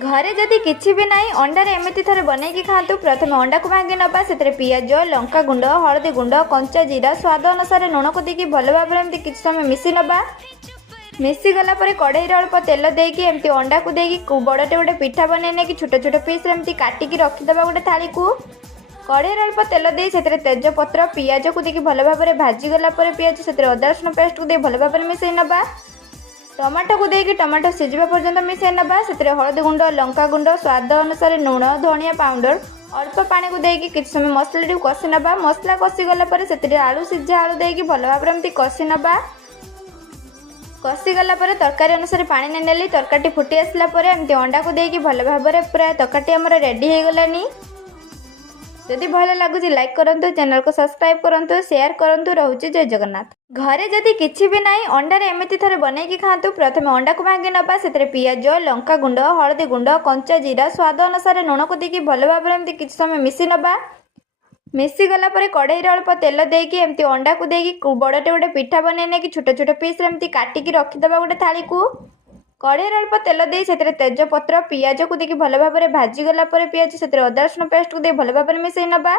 घरे जदि किछि भी नहीं अंडार एमती थे बनैकी खातु। प्रथम अंडा को भांगी नवा से पियाज लंका गुंड हलदी गुंड कंचा जीरा स्वाद अनुसार लुण को देकी भल भाव में किसी समय मिसी नवा। मिसी गला पर कढ़ई अल्प तेल देकी एमती अंडा को देकी बड़टे गोटे पिठा बनने की छोट छोट पीस एमती काटिकी रखिदबा गोटे थाली को। कढ़ई अल्प तेल दे से तेजपत्र पियाज को देकी भल भाव में भाजीगला पियाज से अदा रसुण पेस्ट को दे भल भाव में मिसई नवा। टमाटो को देकी टमाटो सिझा पर्यंत मिसई नवा से हलदी गुंड लंका गुंड स्वाद अनुसार लुण धनिया पाउडर अल्प पानी को देकी किसी समय मसला कषि नवा। मसला कषि गला से आलू सिझा आलू देकी भल भाव में कषि नवा। कषि गला तरकारी अनुसार पानी नेली तरकारी फुटी आसला एमती अंडा को देकी भल भाव में पूरा तरकारी आमर रेडी हो गलानी। जदि भल लगुच लाइक करंतु, चैनल को सब्सक्राइब करंतु, शेयर करंतु। रहूची जय जगन्नाथ। घरे जदि किछि भी नहीं अंडार एमती थे बनैकी खातु। प्रथम अंडा को भांगी नवा से पियाज लंका गुंड हलदी गुंड कंचा जीरा स्वाद अनुसार लुण को देकी भल भाव में किछि समय मिसी नवा। मिसी गला पर कढ़ई अल्प तेल देकी एमती अंडा को देकी बड़टे गोटे पिठा बनने की छोट छोट पीस एमती काटिकी रखिदबा गोटे थाली को। कढ़ई अल्प तेल दे से तेजपत्र पियाज को देकी भल भाव में भाजीगला पियाज से अदा रसुण पेस्ट को दे भल भाव में मिसई नवा।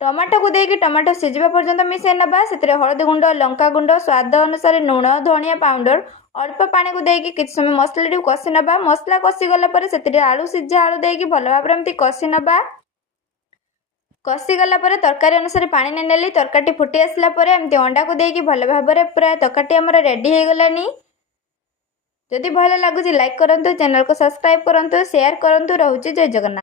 टमाटो को देकी टमाटो सिझा पर्यंत मिसई नवा से हलदी गुंड लंका गुंड स्वाद अनुसार लुण धनिया पाउडर अल्प पानी को देकी किछि समय मसला कषि नवा। मसला कषि गला से आलू सिझा आलू देकी भल भाव में कषि नवा। कषि गला तरकारी अनुसार पानी नेली तरकारी फुटी आसला एमती अंडा को देकी भल भाव में पूरा तरकारी आमर रेडी हो गलानी। जदि भल लगुच लाइक करंतु, चैनल को सब्सक्राइब करंतु, शेयर करंतु। रहूची जय जगन्नाथ।